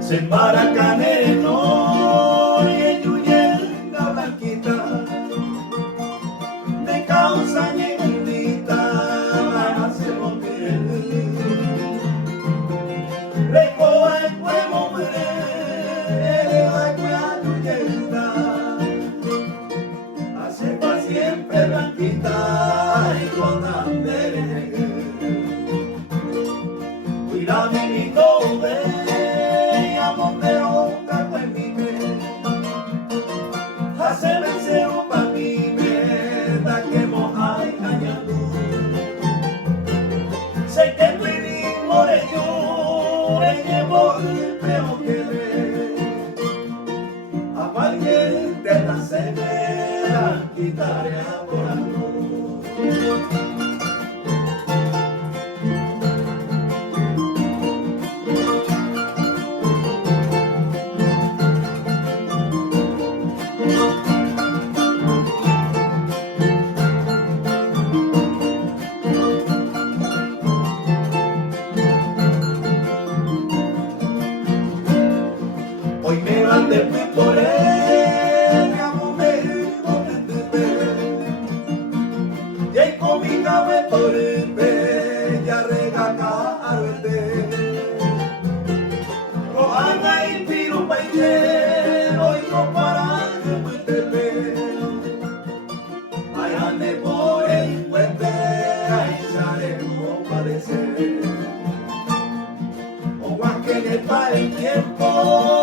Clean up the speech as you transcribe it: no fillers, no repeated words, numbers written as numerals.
Se Maracaneno y en Yuyenda blanquita, de causa ñequindita, hacemos bien. Recoa el pueblo muere, va a Yuyenda, hace pa' siempre blanquita y con andere. Cuídame mi tobe, hace vencer pa' mi meta que moja y cañando. Sé que el pedir moreño me llevo el peor que ve. A cualquier de la severa quitaré a volando. Hoy me van de por él, amo me y hay comida me torpe, ya regaca arvete. Rohana y piru paite, hoy comparan el muetepe. Ay ande por el muete, ay sale no parece. O más que le pare el tiempo.